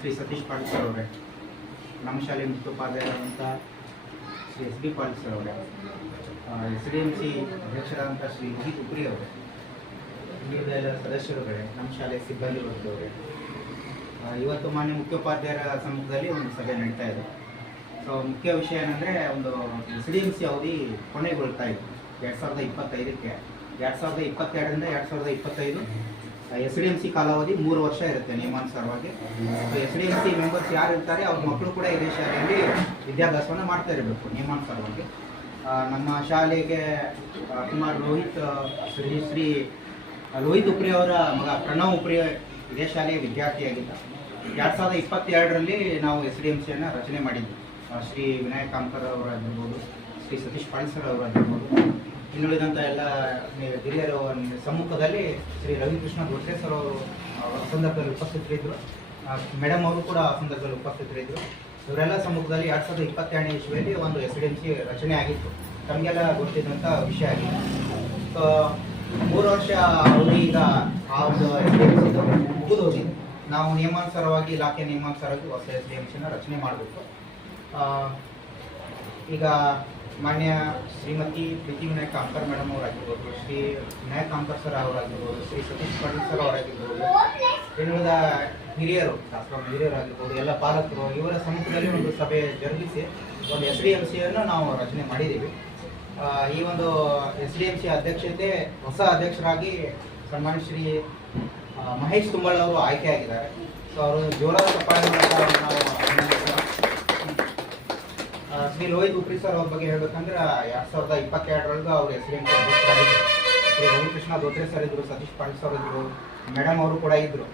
ಶ್ರೀ ಸತೀಶ್ ಪಾಟೀಲ್ ಅವರೇ, ನಮ್ಮ ಶಾಲೆಯ ಮುಖ್ಯೋಪಾಧ್ಯಾಯರಾದಂಥ Shri S B Patil sir ಅವರೇ ಎಸ್ ಡಿ ಎಂ ಸಿ ಅಧ್ಯಕ್ಷರಾದಂಥ ಶ್ರೀ ಮೋಹಿತ್ ಉಪ್ರಿ ಅವರೇ ಎಲ್ಲ ಸದಸ್ಯರುಗಳೇ, ನಮ್ಮ ಶಾಲೆ ಸಿಬ್ಬಂದಿ ವರ್ಗದವರೇ. ಇವತ್ತು ಮಾನ್ಯ ಮುಖ್ಯೋಪಾಧ್ಯಾಯರ ಸಮ್ಮುಖದಲ್ಲಿ ಒಂದು ಸಭೆ ನಡೀತಾ ಇದೆ. ಸೊ ಮುಖ್ಯ ವಿಷಯ ಏನಂದರೆ ಒಂದು ಎಸ್ ಡಿ ಎಂ ಸಿ ಅವಧಿ ಕೊನೆಗೊಳ್ತಾ ಇತ್ತು ಎರಡು ಸಾವಿರದ ಇಪ್ಪತ್ತೈದಕ್ಕೆ. ಎರಡು ಸಾವಿರದ ಇಪ್ಪತ್ತೆರಡರಿಂದ ಎರಡು ಸಾವಿರದ ಇಪ್ಪತ್ತೈದು ಎಸ್ ಡಿ ಎಂ ಸಿ ಕಾಲಾವಧಿ ಮೂರು ವರ್ಷ ಇರುತ್ತೆ ನಿಯಮಾನುಸಾರವಾಗಿ S D M C members ಯಾರು ಇರ್ತಾರೆ, ಅವ್ರ ಮಕ್ಕಳು ಕೂಡ ಇದೇ ಶಾಲೆಯಲ್ಲಿ ವಿದ್ಯಾಭ್ಯಾಸವನ್ನು ಮಾಡ್ತಾ ಇರಬೇಕು ನಿಯಮಾನುಸಾರವಾಗಿ ನಮ್ಮ ಶಾಲೆಗೆ ಕುಮಾರ್ ರೋಹಿತ್ ಶ್ರೀ ಶ್ರೀ, ರೋಹಿತ್ ಉಪ್ರಿ ಅವರ ಮಗ ಪ್ರಣವ್ ಉಪ್ರಿ ಇದೇ ಶಾಲೆಯ ವಿದ್ಯಾರ್ಥಿಯಾಗಿದ್ದ ಎರಡು ಸಾವಿರದ ಇಪ್ಪತ್ತೆರಡರಲ್ಲಿ ನಾವು ಎಸ್ ಡಿ ಎಂ ಸಿಯನ್ನು ರಚನೆ ಮಾಡಿದ್ವಿ. ಶ್ರೀ ವಿನಾಯಕ್ ಕಾಮ್ಕರ್ ಅವರಾಗಿರ್ಬೋದು ಶ್ರೀ ಸತೀಶ್ ಪಾಳಿಸರ್ ಅವರಾಗಿರ್ಬೋದು. ಇನ್ನುಳಿದಂಥ ಎಲ್ಲ ಹಿರಿಯರ ಸಮ್ಮುಖದಲ್ಲಿ ಶ್ರೀ ರವಿಕೃಷ್ಣ ಗೋಡ್ಸೆ ಸರ್ ಅವರು ಸಂದರ್ಭದಲ್ಲಿ ಉಪಸ್ಥಿತರಿದ್ದರು. ಮೇಡಮ್ ಅವರು ಕೂಡ ಆ ಸಂದರ್ಭದಲ್ಲಿ ಉಪಸ್ಥಿತರಿದ್ದರು. ಇವರೆಲ್ಲ ಸಮ್ಮುಖದಲ್ಲಿ ಎರಡು ಸಾವಿರದ ಇಪ್ಪತ್ತೆರಡನೇ ಇಸ್ವಿಯಲ್ಲಿ ಒಂದು ಎಸ್ ರಚನೆ ಆಗಿತ್ತು. ತಮಗೆಲ್ಲ ಗೊತ್ತಿದ್ದಂಥ ವಿಷಯ ಆಗಿದೆ ಸೊ ಮೂರು ವರ್ಷ ಅವರು ಈಗ ಆ ಒಂದು ಎಸ್ ನಾವು ನಿಯಮಾನುಸಾರವಾಗಿ, ಇಲಾಖೆ ನಿಯಮಾನುಸಾರವಾಗಿ ಹೊಸ ಎಸ್ ಡಿ ಎಂ ಸಿನ ರಚನೆ ಮಾಡಬೇಕು. ಈಗ ಮಾನ್ಯ ಶ್ರೀಮತಿ ಪ್ರೀತಿ ವಿನಾಯಕ್ ಕಾಂಕರ್ ಮೇಡಮ್ ಅವರಾಗಿರ್ಬೋದು, ಶ್ರೀ ವಿನಾಯಕ್ ಕಾಂಕರ್ ಸರ್ ಅವರಾಗಿರ್ಬೋದು, ಶ್ರೀ ಸತೀಶ್ ಪಾಟೀಲ್ ಸರ್ ಅವರಾಗಿರ್ಬೋದು ಇನ್ನುಳಿದ ಹಿರಿಯರು ಶಾಸ್ತ್ರ ಹಿರಿಯರಾಗಿರ್ಬೋದು ಎಲ್ಲ ಪಾಲಕರು, ಇವರ ಸಮ್ಮುಖದಲ್ಲಿ ಒಂದು ಸಭೆ ಜರುಗಿಸಿ ಒಂದು ಎಸ್ ಡಿ ಎಂ ಸಿಯನ್ನು ನಾವು ರಚನೆ ಮಾಡಿದ್ದೀವಿ. ಈ ಒಂದು ಎಸ್ ಡಿ ಎಂ ಸಿ ಅಧ್ಯಕ್ಷತೆ ಹೊಸ ಅಧ್ಯಕ್ಷರಾಗಿ ಸನ್ಮಾನ್ಯ ಶ್ರೀ ಮಹೇಶ್ ತುಂಬಾಳ್ ಅವರು ಆಯ್ಕೆಯಾಗಿದ್ದಾರೆ ಸೊ, ಅವರು ಜೋರಾದ ನಾವು ಶ್ರೀ ರೋಹಿತ್ ಉಪ್ರಿ ಸರ್ ಅವ್ರ ಬಗ್ಗೆ ಹೇಳ್ಬೇಕಂದ್ರೆ ಎರಡ್ ಸಾವಿರದ ಇಪ್ಪತ್ತೆರಡರೊಳಗೆ ಅವ್ರು ಅಧ್ಯಕ್ಷರಾಗಿದ್ದರು ಶ್ರೀ ರವಿಕೃಷ್ಣ ದೋತ್ರೆ ಸರ್ ಇದ್ರು, ಸತೀಶ್ ಪಾಟೀಲ್ ಸರ್ ಇದ್ರು, ಮೇಡಮ್ ಅವರು ಕೂಡ ಇದ್ರು.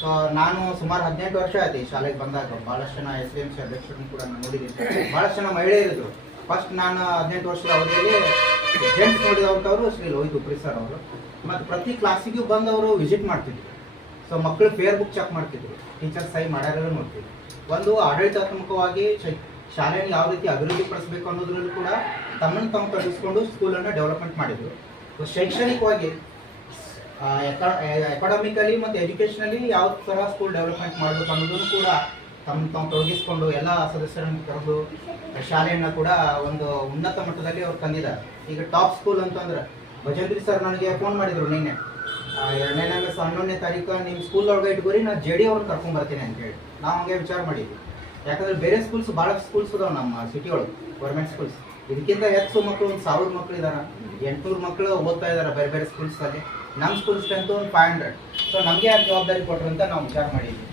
ಸೊ ನಾನು ಸುಮಾರು ಹದಿನೆಂಟು ವರ್ಷ ಆಯ್ತು ಈ ಶಾಲೆಗೆ ಬಂದಾಗ. ಭಾಳಷ್ಟು ಜನ ಎಸ್ ಡಿ ಎಂ ಸಿ ಅಧ್ಯಕ್ಷರನ್ನು ಕೂಡ ನಾನು ನೋಡಿದ್ದೀನಿ. ಭಾಳಷ್ಟು ಜನ ಮಹಿಳೆಯರಿದ್ರು ಫಸ್ಟ್ ನಾನು ಹದಿನೆಂಟು ವರ್ಷದ ಅವಧಿಯಲ್ಲಿ ಜೆಂಟ್ಸ್ ನೋಡಿದಂಥವ್ರು ಶ್ರೀ ಲೋಹಿತ್ ಉಪ್ರಿ ಸರ್ ಅವರು. ಮತ್ತು ಪ್ರತಿ ಕ್ಲಾಸಿಗೂ ಬಂದು ಅವರು ವಿಸಿಟ್ ಮಾಡ್ತಿದ್ರು. ಸೊ ಮಕ್ಕಳು ಫೇರ್ ಬುಕ್ ಚೆಕ್ ಮಾಡ್ತಿದ್ರು. ಟೀಚರ್ಸ್ ಸೈ ಮಾಡ್ಯಾರ ನೋಡ್ತಿದ್ರು. ಒಂದು ಆಡಳಿತಾತ್ಮಕವಾಗಿ ಶಾಲೆಯನ್ನು ಯಾವ ರೀತಿ ಅಭಿವೃದ್ಧಿ ಪಡಿಸಬೇಕು ಅನ್ನೋದ್ರಲ್ಲೂ ಕೂಡ ತಮ್ಮನ್ನು ತಮ್ಮ ತೊಡಗಿಸ್ಕೊಂಡು ಸ್ಕೂಲನ್ನು ಡೆವಲಪ್ಮೆಂಟ್ ಮಾಡಿದ್ರು. ಶೈಕ್ಷಣಿಕವಾಗಿ ಎಕಾಡಮಿಕಲಿ ಮತ್ತು ಎಜುಕೇಷನಲಿ ಯಾವ ಥರ ಸ್ಕೂಲ್ ಡೆವಲಪ್ಮೆಂಟ್ ಮಾಡಬೇಕು ಅನ್ನೋದನ್ನು ಕೂಡ ತಮ್ಮ ತಮ್ಮ ತೊಡಗಿಸ್ಕೊಂಡು ಎಲ್ಲ ಸದಸ್ಯರನ್ನು ಕರೆದು, ಶಾಲೆಯನ್ನು ಕೂಡ ಒಂದು ಉನ್ನತ ಮಟ್ಟದಲ್ಲಿ ಅವ್ರು ತಂದಿದ್ದಾರೆ. ಈಗ ಟಾಪ್ ಸ್ಕೂಲ್ ಅಂತಂದ್ರೆ, ಭಜಂತ್ರಿ ಸರ್ ನನಗೆ ಫೋನ್ ಮಾಡಿದ್ರು ನಿನ್ನೆ. ಎರಡನೇ ಹನ್ನೊಂದನೇ ತಾರೀಕು ನಿಮ್ಮ ಸ್ಕೂಲ್ ಒಳಗೆ ಇಟ್ಕೋರಿ ನಾನು ಜೆ ಡಿ ಅವ್ರನ್ನ ಕರ್ಕೊಂಡ್ಬರ್ತೀನಿ ಅಂತೇಳಿ. ನಾವು ಹಂಗೆ ವಿಚಾರ ಮಾಡಿದ್ವಿ. ಯಾಕಂದ್ರೆ ಬೇರೆ ಸ್ಕೂಲ್ಸ್ ಭಾಳ ಸ್ಕೂಲ್ಸ್ ಇದಾವೆ ನಮ್ಮ ಸಿಟಿ ಒಳಗೆ ಗೌರ್ಮೆಂಟ್ ಸ್ಕೂಲ್ಸ್ ಇದಕ್ಕಿಂತ ಹೆಚ್ಚು ಮಕ್ಕಳು ಒಂದು ಸಾವಿರ ಮಕ್ಕಳು ಇದಾರೆ. ಎಂಟುನೂರು ಮಕ್ಕಳು ಓದ್ತಾ ಇದ್ದಾರೆ ಬೇರೆ ಬೇರೆ ಸ್ಕೂಲ್ಸಲ್ಲಿ ನಮ್ಮ ಸ್ಕೂಲ್ ಸ್ಟ್ರೆಂತ್ ಒಂದು ಫೈವ್ ಹಂಡ್ರೆಡ್ ಸೊ ನಮಗೆ ಯಾರು ಜವಾಬ್ದಾರಿ ಕೊಟ್ಟರು ಅಂತ ನಾವು ವಿಚಾರ ಮಾಡಿದ್ವಿ.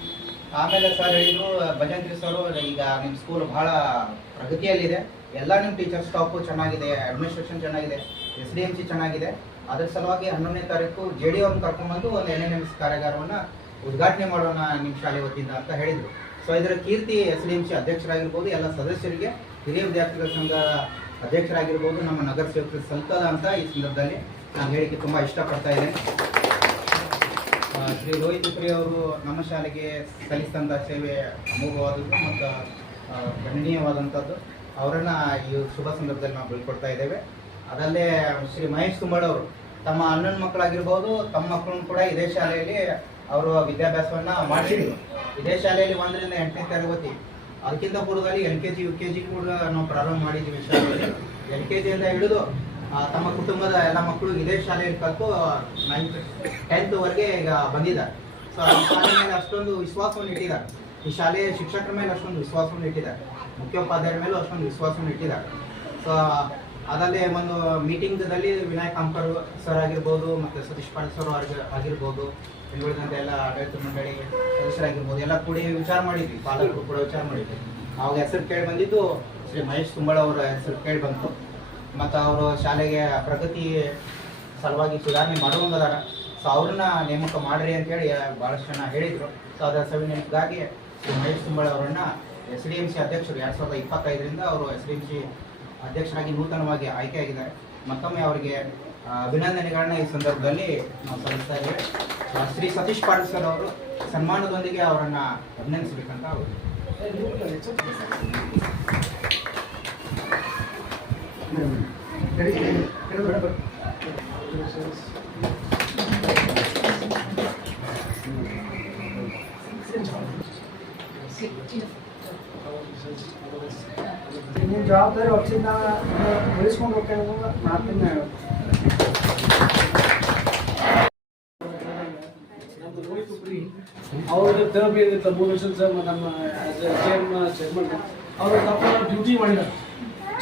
ಆಮೇಲೆ ಸರ್ ಹೇಳಿದ್ರು, ಭಜಂತ್ರಿ ಸರ್ ಈಗ ನಿಮ್ಮ ಸ್ಕೂಲ್ ಭಾಳ ಪ್ರಗತಿಯಲ್ಲಿದೆ. ಎಲ್ಲ ನಿಮ್ಮ ಟೀಚರ್ ಸ್ಟಾಫು ಚೆನ್ನಾಗಿದೆ ಅಡ್ಮಿನಿಸ್ಟ್ರೇಷನ್ ಚೆನ್ನಾಗಿದೆ ಎಸ್ ಡಿ ಎಂ ಸಿ ಚೆನ್ನಾಗಿದೆ. ಅದ್ರ ಸಲುವಾಗಿ ಹನ್ನೊಂದನೇ ತಾರೀಕು ಜೆ ಡಿ ಅವ್ರನ್ನ ಕರ್ಕೊಂಡ್ಬಂದು ಒಂದು ಎನ್ ಎನ್ ಎಂ ಎಸ್ ಕಾರ್ಯಾಗಾರವನ್ನು ಉದ್ಘಾಟನೆ ಮಾಡೋಣ ನಿಮ್ಮ ಶಾಲೆ ವತಿಯಿಂದ ಅಂತ ಹೇಳಿದರು. ಸೊ ಇದರ ಕೀರ್ತಿ ಎಸ್ ಡಿ ಎಂ ಸಿ ಅಧ್ಯಕ್ಷರಾಗಿರ್ಬೋದು, ಎಲ್ಲ ಸದಸ್ಯರಿಗೆ, ಹಿರಿಯ ವಿದ್ಯಾರ್ಥಿಗಳ ಸಂಘ ಅಧ್ಯಕ್ಷರಾಗಿರ್ಬೋದು, ನಮ್ಮ ನಗರ ಸೇವಕರು ಸಲ್ತದ ಅಂತ ಈ ಸಂದರ್ಭದಲ್ಲಿ ನಾನು ಹೇಳಿಕೆ ತುಂಬ ಇಷ್ಟಪಡ್ತಾ ಇದ್ದೇನೆ. ಶ್ರೀ ರೋಹಿತ್ ಉಪ್ರಿ ಅವರು ನಮ್ಮ ಶಾಲೆಗೆ ಸಲ್ಲಿಸಿದಂಥ ಸೇವೆ ಅಮೋಘವಾದದ್ದು ಮತ್ತು ಗಣನೀಯವಾದಂಥದ್ದು. ಅವರನ್ನು ಈ ಶುಭ ಸಂದರ್ಭದಲ್ಲಿ ನಾವು ಬೀಳ್ಕೊಡ್ತಾ ಇದ್ದೇವೆ. ಅದಲ್ಲೇ ಶ್ರೀ ಮಹೇಶ್ ಅವರು ತಮ್ಮ ಅಣ್ಣನ ಮಕ್ಕಳಾಗಿರ್ಬೋದು, ತಮ್ಮ ಮಕ್ಕಳನ್ನು ಕೂಡ ಇದೇ ಶಾಲೆಯಲ್ಲಿ ಅವರು ವಿದ್ಯಾಭ್ಯಾಸವನ್ನ ಮಾಡಿಸಿದ್ರು. ಇದೇ ಶಾಲೆಯಲ್ಲಿ ಒಂದರಿಂದ ಎಂಟನೇ ತರಗತಿ. ಅದಕ್ಕಿಂತ ಪೂರ್ವದಲ್ಲಿ L K G U K G ಕೂಡ ನಾವು ಪ್ರಾರಂಭ ಮಾಡಿದ್ದೀವಿ ಶಾಲೆಯಲ್ಲಿ. ಎಲ್ ಕೆ ಜಿಯಿಂದ ಹಿಡಿದು ಆ, ತಮ್ಮ ಕುಟುಂಬದ ಎಲ್ಲ ಮಕ್ಕಳು ಇದೇ ಶಾಲೆಯಲ್ಲಿ ಕಲಿತು ನೈನ್ತ್ ಟೆಂತ್ವರೆಗೆ ಈಗ ಬಂದಿದ್ದಾರೆ. ಸೊ ಈ ಶಾಲೆ ಮೇಲೆ ಅಷ್ಟೊಂದು ವಿಶ್ವಾಸವನ್ನು ಇಟ್ಟಿದ್ದಾರೆ. ಈ ಶಾಲೆಯ ಶಿಕ್ಷಕರ ಮೇಲೆ ಅಷ್ಟೊಂದು ವಿಶ್ವಾಸವನ್ನು ಇಟ್ಟಿದ್ದಾರೆ. ಮುಖ್ಯೋಪಾಧ್ಯಾಯರ ಮೇಲೂ ಅಷ್ಟೊಂದು ವಿಶ್ವಾಸವನ್ನು ಇಟ್ಟಿದ್ದಾರೆ. ಸೊ ಅದಲ್ಲೇ ಒಂದು ಮೀಟಿಂಗ್ದಲ್ಲಿ ವಿನಾಯಕ್ ಅಂಕರ್ ಸರ್ ಆಗಿರ್ಬೋದು ಮತ್ತು ಸತೀಶ್ ಪಾಟೀಲ್ ಸರ್ ಆಗಿ- ಆಗಿರ್ಬೋದು ಇನ್ನುಳಿದಂತೆ ಎಲ್ಲ ಆಡಳಿತ ಮಂಡಳಿ ಸದಸ್ಯರಾಗಿರ್ಬೋದು, ಎಲ್ಲ ಕೂಡಿ ವಿಚಾರ ಮಾಡಿದ್ವಿ, ಪಾಲಕರು ಕೂಡ ವಿಚಾರ ಮಾಡಿದ್ವಿ. ಅವಾಗ ಹೆಸರು ಕೇಳಿ ಬಂದಿದ್ದು ಶ್ರೀ ಮಹೇಶ್ ತುಂಬಳ ಅವರ ಹೆಸರು ಕೇಳಿ ಬಂತು. ಮತ್ತು ಅವರು ಶಾಲೆಗೆ ಪ್ರಗತಿ ಸಲುವಾಗಿ ಸುಧಾರಣೆ ಮಾಡುವಂಗದಾರ ಸೊ ಅವ್ರನ್ನ ನೇಮಕ ಮಾಡ್ರಿ ಅಂತೇಳಿ ಭಾಳಷ್ಟು ಜನ ಹೇಳಿದರು. ಸೊ ಅದರ ಸವಿನೆನಪಿಗಾಗಿ ಶ್ರೀ ಮಹೇಶ್ ತುಂಬಳ ಅವರನ್ನ ಎಸ್ ಡಿ ಎಂ ಸಿ ಅಧ್ಯಕ್ಷರು ಎರಡು ಸಾವಿರದ ಇಪ್ಪತ್ತೈದರಿಂದ ಅವರು ಎಸ್ ಡಿ ಎಂ ಸಿ ಅಧ್ಯಕ್ಷರಾಗಿ ನೂತನವಾಗಿ ಆಯ್ಕೆಯಾಗಿದ್ದಾರೆ. ಮತ್ತೊಮ್ಮೆ ಅವರಿಗೆ ಅಭಿನಂದನೆಗಳನ್ನ ಈ ಸಂದರ್ಭದಲ್ಲಿ ನಾವು ಸಲ್ಲಿಸ್ತಾ ಇದ್ದೇವೆ. ಶ್ರೀ ಸತೀಶ್ ಪಾಟೀಲ್ ಸರ್ ಅವರು ಸನ್ಮಾನದೊಂದಿಗೆ ಅವರನ್ನು ಅಭಿನಂದಿಸಬೇಕಂತ ಅವರು ಜವಾಬ್ದಾರಿ ವರ್ಷದಿಂದ ಬೆಳೆಸ್ಕೊಂಡು ಹೋಗ್ತೇನೆ ಅನ್ನೋದು ಮಾತನ್ನ ನಮ್ದು ರೋಹಿತ್ ಉಪ್ರಿ ಟರ್ಮ್ ಏನಿತ್ತು ಮೂರು ವರ್ಷದ ಸರ್ ನಮ್ಮ ಚೇರ್ಮನ್ ಚೇರ್ಮನ್ ಅವರು ತಮ್ಮ ಡ್ಯೂಟಿ ಮಾಡಿದ್ದಾರೆ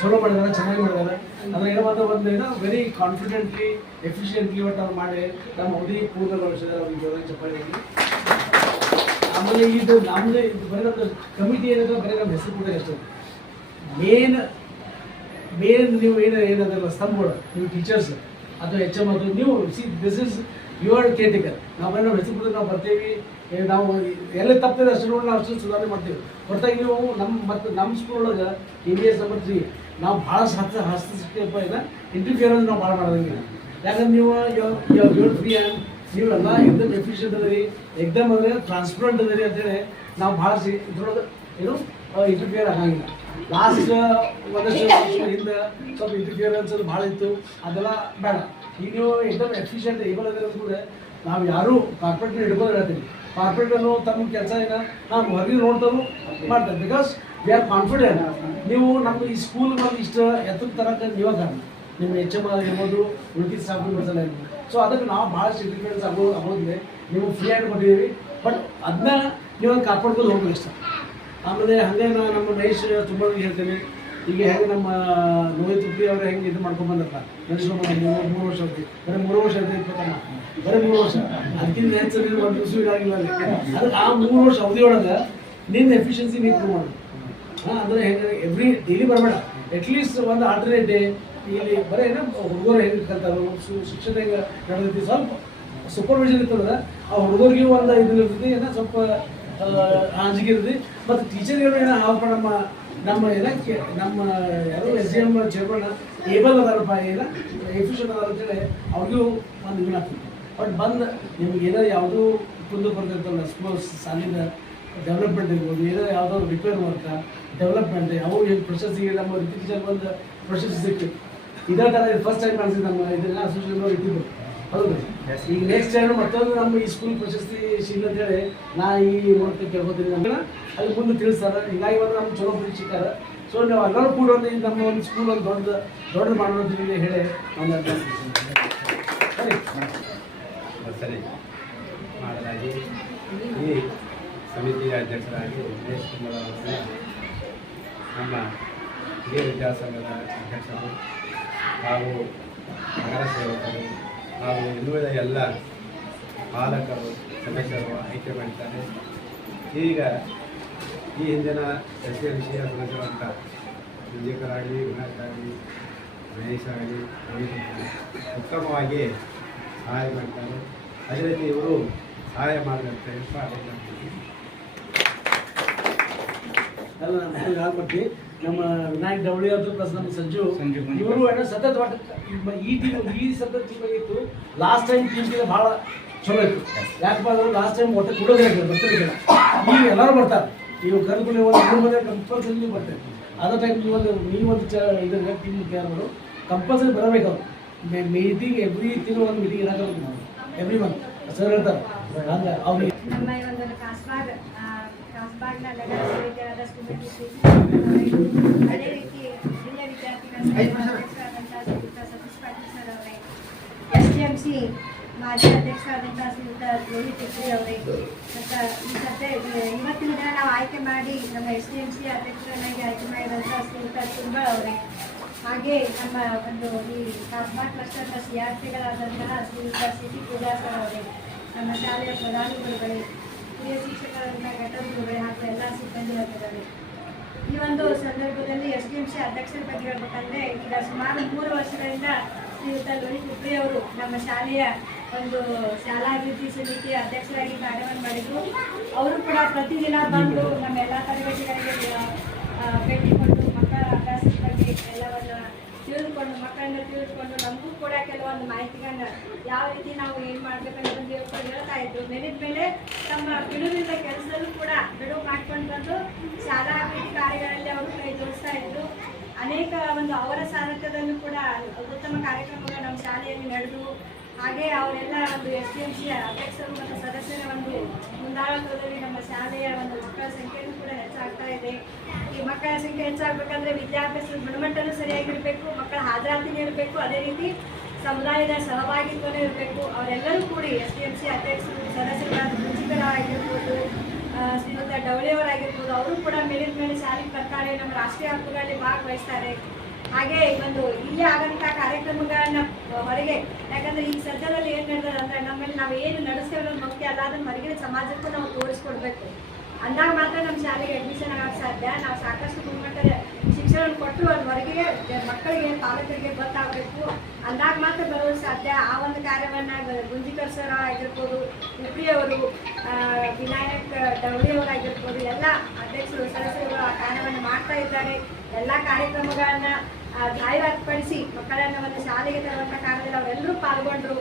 ಚಲೋ ಮಾಡಿದ್ದಾರೆ ಚೆನ್ನಾಗಿ ಮಾಡಿದ್ದಾರೆ ಅದರ ಏನೋ ಮಾತ್ರ ಒಂದು ಏನೋ ವೆರಿ ಕಾನ್ಫಿಡೆಂಟ್ಲಿ ಎಫಿಷಿಯೆಂಟ್ಲಿ ಒಟ್ಟು ಅವ್ರು ಮಾಡಿ, ನಮ್ಮ ಅವಧಿ ಪೂರ್ಣಗೊಳಿಸಿದ್ದಾರೆ ಅವ್ರಿಗೆ ಜೊತೆ ಚಪ್ಪಾಳಿ ಆಮೇಲೆ ಇದು ನಮ್ಮದೇ ಇದು ಬರೀ ನಮ್ಮದು ಕಮಿಟಿ ಏನಿದೆ, ಬರೀ ನಮ್ಮ ಹೆಸರು ಕೂಡ ಎಷ್ಟು ಮೇನ್ ಮೇನ್ ನೀವು ಏನು ಏನದಲ್ಲ ಸ್ತಂಭಗಳು ನೀವು ಟೀಚರ್ಸ್ ಅಥವಾ ಎಚ್ ಎಂ ಅದು ನೀವು ಸಿ ದಿಸ್ ಇಸ್ ಯುವರ್ ಕೇಟಿಕರ್ ನಾವು ಬರೀ ನಾವು ಹೆಸರು ಕೂಡ ನಾವು ಬರ್ತೀವಿ. ನಾವು ಎಲ್ಲ ತಪ್ಪಿದೆ ನಾವು ಅಷ್ಟು ಸುಧಾರಣೆ ಮಾಡ್ತೀವಿ. ಹೊರತಾಗಿ ನೀವು ನಮ್ಮ ಮತ್ತು ನಮ್ಮ ಸ್ಕೂಲ್ ಒಳಗೆ ಸಮರ್ಥಿ ನಾವು ಭಾಳ ಹಸ್ತ ಹಸ್ತಕ್ಷೇಪ ಇದೆ ಇಂಟರ್ಫಿಯರೆನ್ಸ್ ನಾವು ಭಾಳ ಮಾಡೋದಂಗಿಲ್ಲ ಯಾಕಂದ್ರೆ ನೀವು ಯುವರ್ ಫ್ರೀ ಆ್ಯಂಡ್ ನೀವೆಲ್ಲ ಎಕ್ದಮ್ ಎಫಿಷಿಯಂಟ್ ಅದರಿ ಎಕ್ದಮ್ ಅಂದರೆ ಟ್ರಾನ್ಸ್ಪರೆಂಟ್ ಅದರಿ ಅಂತೇಳಿ ನಾವು ಭಾಳ ಸಿ, ಇದ್ರೊಳಗೆ ಏನು ಇಂಟರ್ಫಿಯರ್ ಆಗಂಗಿಲ್ಲ. ಲಾಸ್ಟ್ ಒಂದಷ್ಟು ಹಿಂದೆ ಸ್ವಲ್ಪ ಇಂಟರ್ಫಿಯರೆನ್ಸ್ ಭಾಳ ಇತ್ತು. ಅದೆಲ್ಲ ಬೇಡ. ಈಗ ನೀವು ಎಕ್ದಮ್ ಎಫಿಷಿಯಂಟ್ ಏಬಲ್ ಅದರ ಕೂಡ ನಾವು ಯಾರೂ ಕಾರ್ಪೊರೇಟ್ ಹಿಡ್ಕೊಂಡು ಹೇಳ್ತೀವಿ ಕಾರ್ಪೊರೇಟ್ ಅನ್ನೋ ತಮ್ಮ ಕೆಲಸ ಏನ? ನಾವು ಹೊರಗೆ ನೋಡ್ತಾರು ಮಾಡ್ತಾರೆ ಬಿಕಾಸ್ ವಿ ಆರ್ ಕಾನ್ಫಿಡೆಂಟ್ ನೀವು ನಮ್ಮ ಈ ಸ್ಕೂಲ್ ಬಂದು ಇಷ್ಟು ಎತ್ತರ ತರಕ್ಕೆ ನೀವೇ ಕಾರಣ. ನಿಮ್ಮ ಎಚ್ ಎಂ ಆಗಿರ್ಬೋದು ಉಳಿದ ಸ್ಟಾಫ್ ಪರ್ಸನ್ ಆಗಿರ್ಬೋದು. ಸೊ ಅದಕ್ಕೆ ನಾವು ಭಾಳಷ್ಟು ಇಂಡಿಪೆಂಡೆನ್ಸ್ ಆಗೋ ಆಗೋದಿದೆ ನೀವು ಫ್ರೀ ಆಗಿ ಕೊಟ್ಟಿದ್ದೀವಿ ಬಟ್ ಅದನ್ನ ನೀವು ಕಾಪಾಡ್ಕೊಂಡು ಹೋಗ್ಬೇಕು ಇಷ್ಟ ಆಮೇಲೆ ಹಾಗೆ ನಾ- ನಮ್ಮ ಮಹೇಶ್, ತುಂಬ ಹೇಳ್ತೇನೆ. ಈಗ ಹೆಂಗೆ ನಮ್ಮ ರೋಹಿತ್ ಉಪ್ಪಿ ಅವರು ಹೆಂಗೆ ಇದು ಮಾಡ್ಕೊಂಡು ಬಂದಲ್ಲ ಮೂರು ವರ್ಷ ಆಯ್ತು ಬರೀ ಮೂರು ವರ್ಷ ಇಪ್ಪತ್ತಮ್ಮ ಬರೀ ಮೂರು ವರ್ಷ ಅದಕ್ಕಿಂತ ಹೆಚ್ಚು ನೀನು ಒಂದು ದಿವಸ ಇಡಾಗಿಲ್ಲ ಆ ಮೂರು ವರ್ಷ ಅವಧಿ ನಿನ್ನ ಎಫಿಷಿಯನ್ಸಿ ನೀನು ಪ್ರೂವ್ ಮಾಡು ಹಾಂ ಅಂದರೆ ಹೆಂಗೆ ಎವ್ರಿ ಡೈಲಿ ಬರಬೇಡ ಅಟ್ಲೀಸ್ಟ್ ಒಂದು ಆಲ್ಟರ್ನೇಟ್ ಡೇ ಇಲ್ಲಿ ಬರೀ ಏನೋ ಹುಡುಗರು ಹೆಂಗೆ ಶಿಕ್ಷಣ ಹೆಂಗೆ ನಡೆದೈತಿ ಸ್ವಲ್ಪ ಸೂಪರ್ವಿಷನ್ ಇರ್ತದ ಆ ಹುಡುಗರಿಗೆ ಒಂದು ಇದು ಇರ್ತೈತಿ ಏನೋ ಸ್ವಲ್ಪ ಅಂಜಿಕೆ ಇರ್ತೈತಿ ಮತ್ತು ಟೀಚರ್ಗಳು ಏನೋ ಹಾಪ ನಮ್ಮ ನಮ್ಮ ಇಲಾಖೆ, ನಮ್ಮ ಯಾರು S D M chairman able ಅದಾರಪ್ಪ ಏನ ಎಫಿಷಿಯಂಟ್ ಅದಾರ ಅಂತೇಳಿ ಅವ್ರಿಗೂ ಒಂದು ಇದು ಆಗ್ತದೆ ಬಟ್ ಬಂದು ನಿಮ್ಗೆ ಏನಾದ್ರು ಯಾವುದೂ ಕುಂದು ಬರ್ತಿರ್ತಲ್ಲ ಸ್ಪೋರ್ಟ್ಸ್ ಸಾಲಿನ ಡೆವಲಪ್ಮೆಂಟ್ ಇರ್ಬೋದು, ಏನೋ ಯಾವುದೋ ರಿಪೇರ್ ವರ್ಕ ಡೆವಲಪ್ಮೆಂಟ್ ಅವು ಏನು ಪ್ರಶಸ್ತಿಗೆ ನಮ್ಮ ಟೀಚರ್ ಬಂದು ಪ್ರಶಸ್ತಿ ಸಿಕ್ಕಿ ಇದೇ ಥರ ಫಸ್ಟ್ ಟೈಮ್ ಕಾಣಿಸಿದ್ದು ನಮ್ಮ ಇದೆಲ್ಲ ಅಸೋಸಿಯೇಷನ್ ಇಟ್ಟಿದ್ದು. ಹೌದು. ಈಗ ನೆಕ್ಸ್ಟ್ ಟೈಮ್ ಮತ್ತೊಂದು ನಮ್ಮ ಈ ಸ್ಕೂಲ್ ಪ್ರಶಸ್ತಿ ಸಿಗ್ಲಿ ಅಂತ ಹೇಳಿ ನಾ ಈ ಮೂಲಕ ಕೇಳ್ಕೊತೀನಿ ನಮ್ಗೆ ಅಲ್ಲಿ ಮುಂದೆ ತಿಳಿಸ್ತಾರ. ಹೀಗಾಗಿ ಒಂದು ನಮ್ಮ ಚಲೋ ಪ್ರೀಕ್ಷಿಕಾರ ಸೊ ನಾವು ಎಲ್ಲರೂ ಕೂಡ ಒಂದು ನಮ್ಮ ಒಂದು ಸ್ಕೂಲ್ ಒಂದು ದೊಡ್ಡ ದೊಡ್ಡದು ಮಾಡೋದ್ರಿಂದ ಹೇಳಿ ನಾನು ಸರಿ? ಸರಿ. ಮಾಡಲಾಗಿ. ಈ ಸಮಿತಿಯ ಅಧ್ಯಕ್ಷರಾಗಿ ಉಮೇಶ್ ಕುಮಾರ್ ಅವರನ್ನು ನಮ್ಮ ಹಿರಿಯ ವಿದ್ಯಾಸಂಘದ ಅಧ್ಯಕ್ಷರು ಹಾಗೂ ನಗರ ಸೇವಕರು ಹಾಗೂ ಇನ್ನುಳಿದ ಎಲ್ಲ ಪಾಲಕರು, ಸದಸ್ಯರು ಆಯ್ಕೆ ಮಾಡಿದ್ದಾರೆ ಈಗ ಈ ಹಿಂದಿನ ಎಸ್ ವಿಷಯ ಸಿ ಸದಸ್ಯರಂಥ ವಿಜಯಕರಾಗಲಿ ವಿನಾಯಕ್ ಆಗಲಿ ಮಹೇಶ್ ಆಗಲಿ ಉತ್ತಮವಾಗಿ ಸಹಾಯ ಮಾಡ್ತಾರೆ ಅದೇ ರೀತಿ ಇವರು ಸಹಾಯ ಮಾಡಿದಂತ ಹೇಳ್ತಾ ಅಭಿನಂದನೆ. ಅಲ್ಲ ನಮ್ಮ ನಮ್ಮ ವಿನಾಯಕ್ ಡವಳಿ ಅದು ಪ್ಲಸ್ ನಮ್ಮ ಸಂಜು. ಇವರು ಏನೋ ಸತತ ಒಟ್ಟು ಈ ಟೀಮ್ ಈ ಸತತ ಟೀಮ್ ಆಗಿತ್ತು ಲಾಸ್ಟ್ ಟೈಮ್ ಟೀಮ್ ಭಾಳ ಚಲೋ ಇತ್ತು. ಯಾಕಪ್ಪ ಅಂದ್ರೆ ಲಾಸ್ಟ್ ಟೈಮ್ ಒಟ್ಟು ಕೊಡೋದಿಲ್ಲ ಬರ್ತಿರಲಿಲ್ಲ ಈಗ ಎಲ್ಲರೂ ಬರ್ತಾರೆ. ನೀವು ಕರ್ಕೊಂಡು ಒಂದು ಮೂರು ಬಂದರೆ ಕಂಪಲ್ಸರಿ ನೀವು ಬರ್ತಾರೆ. ಅದೇ ಟೈಮ್ ನೀವು ಒಂದು ನೀವು ಒಂದು ಚ ಇದ್ರೆ ಟೀಮ್ ಮಾಡು ಕಂಪಲ್ಸರಿ ಬರಬೇಕು ಅವ್ರು. ಮೀಟಿಂಗ್ ಎವ್ರಿ ತಿಂಗಳು ಒಂದು ಮೀಟಿಂಗ್ ಇರೋದು ಎವ್ರಿ ಮಂತ್ ಸರ್ ಹೇಳ್ತಾರೆ. ಹಂಗೆ ಅವ್ರಿಗೆ ನಮ್ಮ ಈ ಒಂದು ಕಾಸ್ಬಾಗ್ ಆ, ಕಾಸ್ಬಾಗ್ನ ನಗರ ಸೇವೆಗಳಾದ ಸುಮತಿ ಅದೇ ರೀತಿ ಹಿರಿಯ ವಿದ್ಯಾರ್ಥಿಗಳ ಶ್ರೀಯುತ ಸತೀಶ್ ಪಾಟೀಲ್ ಸರ್ ಅವರೇ ಎಸ್ ಡಿ ಎಂ ಸಿ ಮಾಜಿ ಅಧ್ಯಕ್ಷರಾದಂಥ ಶ್ರೀಯುತ ರೋಹಿತ್ ಹೆಗ್ಡೆ ಅವರೇ ಮತ್ತು ಈ ಸದ್ಯ ಇವತ್ತಿನ ದಿನ ನಾವು ಆಯ್ಕೆ ಮಾಡಿ ನಮ್ಮ ಎಸ್ ಡಿ ಎಂ ಸಿ ಅಧ್ಯಕ್ಷರನ್ನಾಗಿ ಆಯ್ಕೆ ಮಾಡಿದಂಥ ಶ್ರೀಯುತ ತಿಂಬಳ್ ಅವರೇ. ಹಾಗೆ ನಮ್ಮ ಒಂದು ಈ ಕಾಸ್ಬಾಗ್ ಕ್ಲಸ್ಟರ್ನ ಸಿ ಆರ್ ಪಿಗಳಾದಂತಹ ಶ್ರೀಯುತ ಸಿ ಟಿ ಪೂಜಾ ಸರ್ ಅವರೇ ನಮ್ಮ ಶಾಲೆಯ ಪ್ರಧಾನಿಗಳು ಹಿರಿಯ ಶಿಕ್ಷಕರನ್ನ ಘಟಕ ಹಾಗೂ ಎಲ್ಲ ಸಿಬ್ಬಂದಿ ಈ ಒಂದು ಸಂದರ್ಭದಲ್ಲಿ ಎಸ್ ಡಿ ಎಂ ಸಿ ಅಧ್ಯಕ್ಷರ ಬಗ್ಗೆ ಹೇಳ್ಬೇಕಂದ್ರೆ, ಈಗ ಸುಮಾರು ಮೂರು ವರ್ಷಗಳಿಂದ ಶ್ರೀಯುತ ಲೋಹಿತ್ ಉಪ್ರಿ ಅವರು ನಮ್ಮ ಶಾಲೆಯ ಒಂದು ಶಾಲಾ ಅಭಿವೃದ್ಧಿ ಸಮಿತಿಯ ಅಧ್ಯಕ್ಷರಾಗಿ ಕಾರ್ಯವನ್ನು ಮಾಡಿದ್ರು. ಅವರು ಕೂಡ ಪ್ರತಿದಿನ ಬಂದು ನಮ್ಮ ಎಲ್ಲ ತರಗತಿಗಳಿಗೆ ಭೇಟಿ ಕೊಟ್ಟು ಮಕ್ಕಳ ಅಭ್ಯಾಸದ ಬಗ್ಗೆ ಎಲ್ಲವನ್ನ ತಿಳಿದುಕೊಂಡು ಮಕ್ಕಳನ್ನ ತಿಳಿದುಕೊಂಡು ನಮಗೂ ಕೂಡ ಕೆಲವೊಂದು ಮಾಹಿತಿಗಳನ್ನ ಯಾವ ರೀತಿ ನಾವು ಏನು ಮಾಡ್ಬೇಕನ್ನೋದನ್ನ ಹೇಳ್ಕೊಂಡು ಹೇಳ್ತಾ ಇದ್ರು. ಮೇಲಿದ ಮೇಲೆ ತಮ್ಮ ಬಿಡುವಿನ ಕೆಲಸದಲ್ಲೂ ಕೂಡ ಬಿಡುವು ಮಾಡ್ಕೊಂಡು ಬಂದು ಶಾಲಾ ಅಭಿವೃದ್ಧಿ ಕಾರ್ಯಗಳಲ್ಲಿ ಅವರು ಕೈ ಜೋಡಿಸ್ತಾ ಇದ್ರು. ಅನೇಕ ಒಂದು ಅವರ ಸಾರಥ್ಯದಲ್ಲೂ ಕೂಡ ಉತ್ತಮ ಕಾರ್ಯಕ್ರಮಗಳು ನಮ್ಮ ಶಾಲೆಯಲ್ಲಿ ನಡೆದು ಹಾಗೆ ಅವರೆಲ್ಲ ಒಂದು ಎಸ್ ಎಂ ಸಿ ಅಧ್ಯಕ್ಷರು ಮತ್ತು ಸದಸ್ಯರ ಒಂದು ಮುಂದಾಳತ್ವದಲ್ಲಿ ನಮ್ಮ ಶಾಲೆಯ ಒಂದು ಮಕ್ಕಳ ಸಂಖ್ಯೆಯೂ ಕೂಡ ಹೆಚ್ಚಾಗ್ತಾ ಇದೆ. ಈ ಮಕ್ಕಳ ಸಂಖ್ಯೆ ಹೆಚ್ಚಾಗಬೇಕಂದ್ರೆ ವಿದ್ಯಾಭ್ಯಾಸದ ಗುಣಮಟ್ಟನೂ ಸರಿಯಾಗಿರಬೇಕು, ಮಕ್ಕಳ ಹಾಜರಾತಿನೂ ಇರಬೇಕು, ಅದೇ ರೀತಿ ಸಮುದಾಯದ ಸಹಭಾಗಿತ್ವನೂ ಇರಬೇಕು. ಅವರೆಲ್ಲರೂ ಕೂಡಿ ಎಸ್ ಡಿ ಎಂ ಸಿ ಅಧ್ಯಕ್ಷರು ಸದಸ್ಯರಾದ ಮುಂಚಿತರಾಗಿರ್ಬೋದು ಶ್ರೀಮಂತ ಡವಳಿಯವರಾಗಿರ್ಬೋದು ಅವರು ಕೂಡ ಮೇಲಿನ ಮೇಲೆ ಶಾಲೆಗೆ ಬರ್ತಾರೆ, ನಮ್ಮ ರಾಷ್ಟ್ರೀಯ ಹಬ್ಬಗಳಲ್ಲಿ ಭಾಗವಹಿಸ್ತಾರೆ. ಹಾಗೆ ಒಂದು ಇಲ್ಲಿ ಆಗಂತ ಕಾರ್ಯಕ್ರಮಗಳನ್ನ ಹೊರಗೆ ಯಾಕಂದ್ರೆ ಈ ಸದ್ಯದಲ್ಲಿ ಏನ್ ನಡೆದ ಅಂದ್ರೆ ನಮ್ಮಲ್ಲಿ ನಾವು ಏನು ನಡೆಸ್ತೇವೆ ಅನ್ನೋದು ಮುಖ್ಯ ಅಲ್ಲ ಅದನ್ನ ಹೊರಗಿನ ಸಮಾಜಕ್ಕೂ ನಾವು ತೋರಿಸ್ಕೊಡ್ಬೇಕು. ಅಂದಾಗ ಮಾತ್ರ ನಮ್ಮ ಶಾಲೆಗೆ ಅಡ್ಮಿಷನ್ ಆಗಕ್ಕೆ ಸಾಧ್ಯ. ನಾವು ಸಾಕಷ್ಟು ಗುಣಮಟ್ಟದ ಶಿಕ್ಷಣ ಕೊಟ್ಟು ಅದ್ರ ಹೊರಗೆ ಮಕ್ಕಳಿಗೆ ಪಾಲಕರಿಗೆ ಗೊತ್ತಾಗಬೇಕು. ಅಂದಾಗ ಮಾತ್ರ ಬರೋದು ಸಾಧ್ಯ. ಆ ಒಂದು ಕಾರ್ಯವನ್ನ ಗುಂಜಿಕರ್ ಸರ್ ಆಗಿರ್ಬೋದು ಆ, ವಿನಾಯಕ್ ಡವಳಿಯವರಾಗಿರ್ಬೋದು ಎಲ್ಲ ಅಧ್ಯಕ್ಷರು ಸದಸ್ಯರು ಆ ಕಾರ್ಯವನ್ನು ಮಾಡ್ತಾ ಇದ್ದಾರೆ. ಎಲ್ಲ ಕಾರ್ಯಕ್ರಮಗಳನ್ನ ಜಾಹೀರಾತುಪಡಿಸಿ ಮಕ್ಕಳನ್ನ ಒಂದು ಶಾಲೆಗೆ ತರುವಂತ ಕಾರ್ಯದಲ್ಲಿ ಅವರೆಲ್ಲರೂ ಪಾಲ್ಗೊಂಡ್ರು.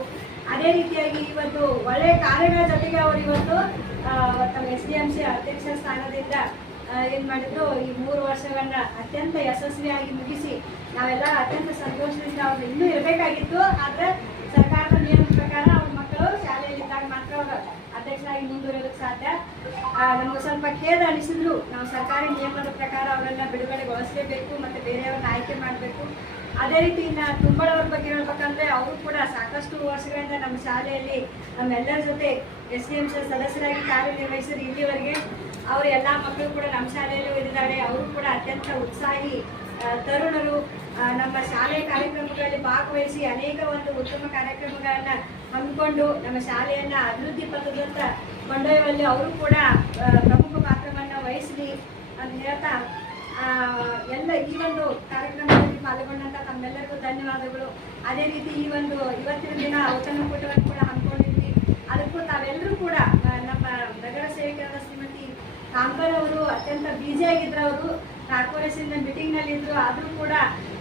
ಅದೇ ರೀತಿಯಾಗಿ ಇವತ್ತು ಒಳ್ಳೆಯ ಕಾರ್ಯಗಳ ಜೊತೆಗೆ ಅವರು ಇವತ್ತು ತಮ್ಮ ಎಸ್ ಡಿ ಎಂ ಸಿ ಅಧ್ಯಕ್ಷ ಸ್ಥಾನದಿಂದ ಏನು ಮಾಡಿದ್ರು, ಈ ಮೂರು ವರ್ಷಗಳನ್ನ ಅತ್ಯಂತ ಯಶಸ್ವಿಯಾಗಿ ಮುಗಿಸಿ ನಾವೆಲ್ಲ ಅತ್ಯಂತ ಸಂತೋಷದಿಂದ ಅವ್ರು ಇನ್ನೂ ಇರಬೇಕಾಗಿತ್ತು. ಆದರೆ ಸರ್ಕಾರದ ನಿಯಮದ ಪ್ರಕಾರ ಅವ್ರ ಮಕ್ಕಳು ಶಾಲೆಯಲ್ಲಿದ್ದಾಗ ಮಾತ್ರ ಅವರು ಅಧ್ಯಕ್ಷರಾಗಿ ಮುಂದುವರಿಯೋದಕ್ಕೆ ಸಾಧ್ಯ. ನಮ್ಗೆ ಸ್ವಲ್ಪ ಖೇದ ಅನಿಸಿದ್ರು. ನಾವು ಸರ್ಕಾರಿ ನಿಯಮದ ಪ್ರಕಾರ ಅವರನ್ನ ಬಿಡುಗಡೆಗೊಳಿಸಲೇಬೇಕು ಮತ್ತೆ ಬೇರೆಯವ್ರನ್ನ ಆಯ್ಕೆ ಮಾಡಬೇಕು. ಅದೇ ರೀತಿ ಇನ್ನು ತುಂಬಳವ್ರ ಬಗ್ಗೆ ಹೇಳ್ಬೇಕಂದ್ರೆ ಅವರು ಕೂಡ ಸಾಕಷ್ಟು ವರ್ಷಗಳಿಂದ ನಮ್ಮ ಶಾಲೆಯಲ್ಲಿ ನಮ್ಮೆಲ್ಲರ ಜೊತೆ ಎಸ್ ಡಿ ಎಂ ಸದಸ್ಯರಾಗಿ ಕಾರ್ಯನಿರ್ವಹಿಸಿದ್ರು ಇಲ್ಲಿವರೆಗೆ. ಅವರು ಎಲ್ಲ ಮಕ್ಕಳು ಕೂಡ ನಮ್ಮ ಶಾಲೆಯಲ್ಲೂ ಇದ್ದಾರೆ. ಅವರು ಕೂಡ ಅತ್ಯಂತ ಉತ್ಸಾಹಿ ತರುಣರು. ನಮ್ಮ ಶಾಲೆಯ ಕಾರ್ಯಕ್ರಮಗಳಲ್ಲಿ ಭಾಗವಹಿಸಿ ಅನೇಕ ಒಂದು ಉತ್ತಮ ಕಾರ್ಯಕ್ರಮಗಳನ್ನ ಹಮ್ಮಿಕೊಂಡು ನಮ್ಮ ಶಾಲೆಯನ್ನ ಅಭಿವೃದ್ಧಿ ಪಥದತ್ತ ಕೊಂಡೊಯ್ಯುವಲ್ಲಿ ಅವರು ಕೂಡ ಪ್ರಮುಖ ಪಾತ್ರವನ್ನ ವಹಿಸಲಿ ಅಂತ ಹೇಳ್ತಾ ಎಲ್ಲ ಈ ಒಂದು ಕಾರ್ಯಕ್ರಮದಲ್ಲಿ ಪಾಲ್ಗೊಂಡಂತ ತಮ್ಮೆಲ್ಲರಿಗೂ ಧನ್ಯವಾದಗಳು. ಅದೇ ರೀತಿ ಈ ಒಂದು ಇವತ್ತಿನ ದಿನ ಔತಣಕೂಟವನ್ನು ಕೂಡ ಹಮ್ಮಿಕೊಂಡಿದ್ವಿ. ಅದಕ್ಕೂ ತಾವೆಲ್ಲರೂ ಕೂಡ ನಮ್ಮ ನಗರ ಸೇವಕರಾದ ಶ್ರೀಮತಿ ಕಾಂಬರ್ ಅವರು ಅತ್ಯಂತ ಆಗಿದ್ರು ಅವರು. ಕಾರ್ಪೊರೇಷನ್ ಮೀಟಿಂಗ್ನಲ್ಲಿ ಇದ್ರು ಆದ್ರೂ ಕೂಡ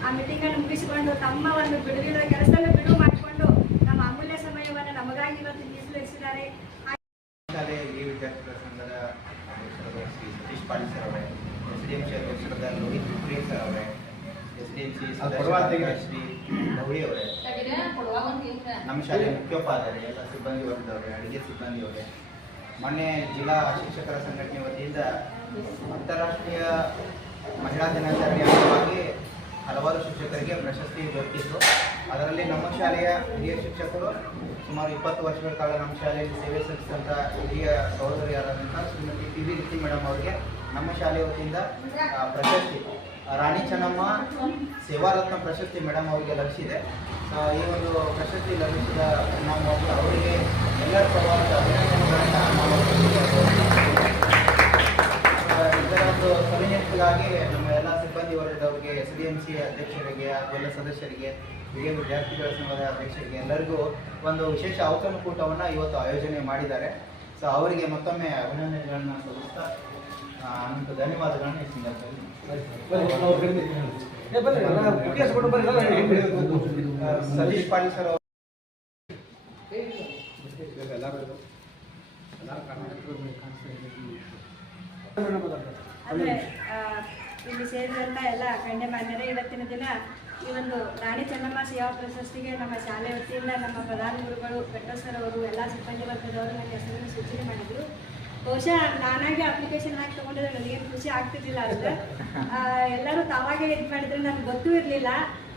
ಆ ಮೀಟಿಂಗ್ ಅನ್ನು ಮುಗಿಸಿಕೊಂಡು ತಮ್ಮ ಒಂದು ಬಿಡುವಿನ ಕೆಲಸದಲ್ಲಿ ಬಿಡುವು ಸಮಯವನ್ನು ನಮಗಾಗಿ ಇವತ್ತು ಮೀಸಲಿರಿಸಿದ್ದಾರೆ ಶಾಲೆ ಈ ವಿದ್ಯಾರ್ಥಿಗಳ ಸಂಘದ ಅಧ್ಯಕ್ಷರಾದ ಶ್ರೀ ಸತೀಶ್ ಪಾಟೀಲ್ ಸರ್ ಅವರೇ ಎಸ್ ಡಿ ಎಂ ಸಿ ಅಧ್ಯಕ್ಷರಾದ ಲೋಹಿತ್ ವಿಪ್ರಿಯ ಸರ್ ಅವರೇ ಎಸ್ ಡಿ ಎಂ ಸಿ ಸದಸ್ಯರಾದ ಶ್ರೀ ಗೌರಿ ಅವರೇ ನಮ್ಮ ಶಾಲೆಯ ಮುಖ್ಯೋಪಾಧ್ಯಾಯ ಎಲ್ಲ ಸಿಬ್ಬಂದಿ ವರ್ಗದವರೇ ಅಡುಗೆ ಸಿಬ್ಬಂದಿಯವರೇ ಮೊನ್ನೆ ಜಿಲ್ಲಾ ಶಿಕ್ಷಕರ ಸಂಘಟನೆ ವತಿಯಿಂದ ಅಂತಾರಾಷ್ಟ್ರೀಯ ಮಹಿಳಾ ದಿನಾಚರಣೆ ಅಂಗವಾಗಿ ಹಲವಾರು ಶಿಕ್ಷಕರಿಗೆ ಪ್ರಶಸ್ತಿ ದೊರಕಿತ್ತು. ಅದರಲ್ಲಿ ನಮ್ಮ ಶಾಲೆಯ ಹಿರಿಯ ಶಿಕ್ಷಕರು ಸುಮಾರು ಇಪ್ಪತ್ತು ವರ್ಷಗಳ ಕಾಲ ನಮ್ಮ ಶಾಲೆಯಲ್ಲಿ ಸೇವೆ ಸಲ್ಲಿಸಿದಂಥ ಹಿರಿಯ ಸಹೋದರಿಯರಾದಂಥ Shrimati P V Reethi madam ಅವರಿಗೆ ನಮ್ಮ ಶಾಲೆಯ ವತಿಯಿಂದ ಪ್ರಶಸ್ತಿ ರಾಣಿ ಚೆನ್ನಮ್ಮ ಸೇವಾರತ್ನ ಪ್ರಶಸ್ತಿ ಮೇಡಮ್ ಅವರಿಗೆ ಲಭಿಸಿದೆ. ಈ ಒಂದು ಪ್ರಶಸ್ತಿ ಲಭಿಸಿದ ನಾವು ಅವರಿಗೆ ಎಲ್ಲರ ಪ್ರವಾಸ ಅಭಿನಂದನೆಗಳನ್ನು ನಾವು ಇದರ ಒಂದು ಸಲಹೆಗಾಗಿ ನಮ್ಮ ಸಿಬ್ಬಂದಿ ವರ್ಗದವರಿಗೆ ಎಸ್ ಡಿ ಎಂ ಸಿ ಅಧ್ಯಕ್ಷರಿಗೆ ಹಾಗೂ ಎಲ್ಲ ಸದಸ್ಯರಿಗೆ ಹಿರಿಯ ವಿದ್ಯಾರ್ಥಿಗಳ ಸಂಘದ ಅಧ್ಯಕ್ಷರಿಗೆ ಎಲ್ಲರಿಗೂ ಒಂದು ವಿಶೇಷ ಔತಣಕೂಟವನ್ನು ಇವತ್ತು ಆಯೋಜನೆ ಮಾಡಿದ್ದಾರೆ. ಸೊ ಅವರಿಗೆ ಮತ್ತೊಮ್ಮೆ ಅಭಿನಂದನೆಗಳನ್ನು ಸಲ್ಲಿಸ್ತಾ ಅನಂತ ಧನ್ಯವಾದಗಳನ್ನು ಈ ಸಂದರ್ಭದಲ್ಲಿ ಸತೀಶ್ ಪಾಟೀಲ್ ಸರ್ ಅವರು. ಎಲ್ಲರೂ ಎಲ್ಲರೂ ಎಲ್ಲ ಗಣ್ಯಮಾನ್ಯರೇ ಇವತ್ತಿನ ದಿನ ಈ ಒಂದು ರಾಣಿ ಚೆನ್ನಮ್ಮ ಸೇವಾ ಪ್ರಶಸ್ತಿಗೆ ನಮ್ಮ ಶಾಲೆ ವತಿಯಿಂದ ನಮ್ಮ ಪ್ರಧಾನ ಗುರುಗಳು ಸರ್ ಅವರು, ಎಲ್ಲ ಸಿಬ್ಬಂದಿ ವರ್ಗದವರು ನನ್ನ ಹೆಸರನ್ನು ಸೂಚನೆ ಮಾಡಿದರು. ಬಹುಶಃ ನಾನಾಗೆ ಅಪ್ಲಿಕೇಶನ್ ಹಾಕಿ ತೊಗೊಂಡಿದ್ರೆ ನನಗೇನು ಖುಷಿ ಆಗ್ತಿರ್ಲಿಲ್ಲ ಅಂದರೆ ಎಲ್ಲರೂ ತಾವಾಗೆ ಇದು ಮಾಡಿದ್ರೆ ನನಗೆ ಗೊತ್ತೂ ಇರಲಿಲ್ಲ.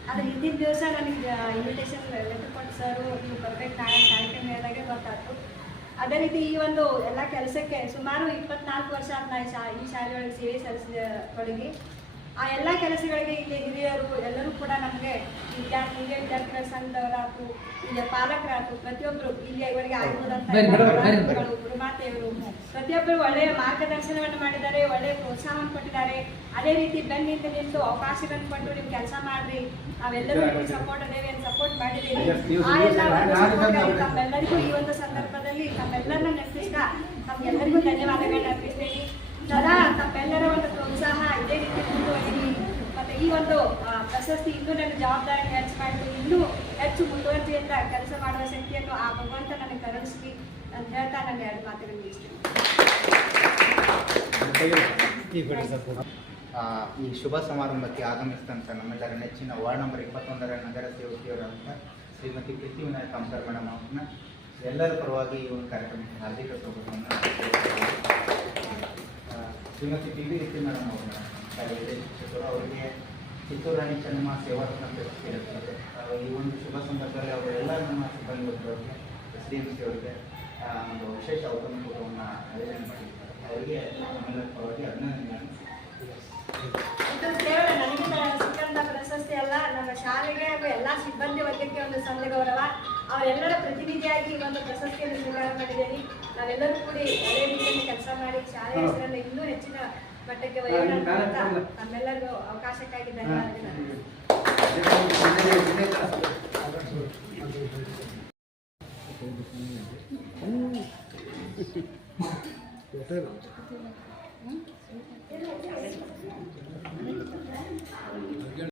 ಆದರೆ ಹಿಂದಿನ ದಿವಸ ನನಗೆ ಇನ್ವಿಟೇಷನ್ ಲೆಟರ್ ಕೊಟ್ಟು ಸರು ನೀವು ಬರ್ಬೇಕು ಕಾರ್ಯಕ್ರಮ ಹೇಳಿದಾಗೆ ಗೊತ್ತಾಯ್ತು. ಅದೇ ರೀತಿ ಈ ಒಂದು ಎಲ್ಲ ಕೆಲಸಕ್ಕೆ ಸುಮಾರು ಇಪ್ಪತ್ನಾಲ್ಕು ವರ್ಷ ಆದ ಈ ಶಾಲೆಯೊಳಗೆ ಸೇವೆ ಸಲ್ಲಿಸಿದ ತೊಡಗಿ ಆ ಎಲ್ಲ ಕೆಲಸಗಳಿಗೆ ಇಲ್ಲಿ ಹಿರಿಯರು ಎಲ್ಲರೂ ಕೂಡ ನಮಗೆ ವಿದ್ಯಾರ್ಥಿ ಹಿರಿಯ ವಿದ್ಯಾರ್ಥಿಗಳ ಸಂಘದವರಾಯ್ತು ಈಗ ಪಾಲಕರಾಯ್ತು ಪ್ರತಿಯೊಬ್ಬರು ಇಲ್ಲಿ ಇವರಿಗೆ ಆಗಿರುವಂಥ ಗುರುಮಾತೆಯವರು ಪ್ರತಿಯೊಬ್ಬರು ಒಳ್ಳೆಯ ಮಾರ್ಗದರ್ಶನವನ್ನು ಮಾಡಿದ್ದಾರೆ ಒಳ್ಳೆಯ ಪ್ರೋತ್ಸಾಹವನ್ನು ಕೊಟ್ಟಿದ್ದಾರೆ. ಅದೇ ರೀತಿ ಬೆನ್ನಿಂದ ನಿಂತು ಅವಕಾಶಗಳನ್ನು ಕೊಟ್ಟು ನೀವು ಕೆಲಸ ಮಾಡ್ರಿ. ನಾವೆಲ್ಲರೂ ನಿಮಗೆ ಸಪೋರ್ಟ್ ಅದೇವೆ ಸಪೋರ್ಟ್ ಮಾಡಿದ್ದೀವಿ. ಆ ಎಲ್ಲ ತಮ್ಮೆಲ್ಲರಿಗೂ ಈ ಒಂದು ಸಂದರ್ಭದಲ್ಲಿ ತಮ್ಮೆಲ್ಲರನ್ನ ನೆನಪಿಸ್ತಾ ತಮ್ಗೆಲ್ಲರಿಗೂ ಧನ್ಯವಾದಗಳನ್ನ ಅರ್ಪಿಸ್ತೀನಿ ಸದಾ ತಮ್ಮೆಲ್ಲರ ಒಂದು ಪ್ರೋತ್ಸಾಹ ಇದೇ ರೀತಿ ಮುಂದುವರಿಸಿ ಮತ್ತೆ ಈ ಒಂದು ಪ್ರಶಸ್ತಿ ಇನ್ನೂ ನನ್ನ ಜವಾಬ್ದಾರಿ ಹೆಚ್ಚು ಮಾಡಿದ್ದು ಇನ್ನೂ ಹೆಚ್ಚು ಮುಂದುವರಿಕೆಯಿಂದ ಕೆಲಸ ಮಾಡುವ ಶಕ್ತಿಯನ್ನು ಆ ಭಗವಂತ ನನಗೆ ಕರುಣಿಸ್ಲಿ ಅಂತ ಹೇಳ್ತಾ ನಾನು ಎರಡು ಮಾತುಗಳನ್ನು ಈ ಶುಭ ಸಮಾರಂಭಕ್ಕೆ ಆಗಮಿಸಿದಂಥ ನಮ್ಮೆಲ್ಲರ ನೆಚ್ಚಿನ ವಾರ್ಡ್ ನಂಬರ್ ಇಪ್ಪತ್ತೊಂದರ ನಗರ ಸೇವಕಿಯವರಂತ ಶ್ರೀಮತಿ ಪ್ರೀತಿ ವಿನಾಯಕ್ ಕಾಮಕರ್ ಮೇಡಮ್ ಅವ್ರನ್ನ ಎಲ್ಲರ ಪರವಾಗಿ ಈ ಒಂದು ಕಾರ್ಯಕ್ರಮಕ್ಕೆ ಹಾರ್ದಿಕ ಸ್ವಾಗತವನ್ನು Shrimati P V Reethi madam ಅವ್ರನ್ನ ಶಾಲೆಯಲ್ಲಿ ಶಿಕ್ಷಕರು ಅವರಿಗೆ ಕಿತ್ತೂರು ರಾಣಿ ಚೆನ್ನಮ್ಮ ಸೇವಾ ಆ, ಈ ಒಂದು ಶುಭ ಸಂದರ್ಭದಲ್ಲಿ ಅವರೆಲ್ಲ ನಮ್ಮ ಸಿಬ್ಬಂದಿ ಬಂದವರಿಗೆ ಎಸ್ ಡಿ ಎಂ ಸಿ ಅವರಿಗೆ ಒಂದು ವಿಶೇಷ ಔತಣ ಕೂಟವನ್ನು ಆಯೋಜನೆ ಮಾಡಿದ್ದಾರೆ. ಅವರಿಗೆ ನಮ್ಮೆಲ್ಲರ ಪರವಾಗಿ ಶಾಲೆಗೆ ಹಾಗೂ ಎಲ್ಲ ಸಿಬ್ಬಂದಿ ವರ್ಗಕ್ಕೆ ಒಂದು ಸಣ್ಣ ಗೌರವ. ಅವರೆಲ್ಲರ ಪ್ರತಿನಿಧಿಯಾಗಿ ಈ ಒಂದು ಪ್ರಶಸ್ತಿಯನ್ನು ಸ್ವೀಕಾರ ಮಾಡಿದ್ದೀನಿ. ನಾವೆಲ್ಲರೂ ಕೂಡಿ ಒಳ್ಳೆ ರೀತಿಯಲ್ಲಿ ಕೆಲಸ ಮಾಡಿ ಶಾಲೆ ಹೆಸರನ್ನು ಇನ್ನೂ ಹೆಚ್ಚಿನ ಮಟ್ಟಕ್ಕೆ ಒಯ್ಯೋಣ ನಮ್ಮೆಲ್ಲರಿಗೂ ಅವಕಾಶಕ್ಕಾಗಿ ಧನ್ಯವಾದಗಳು.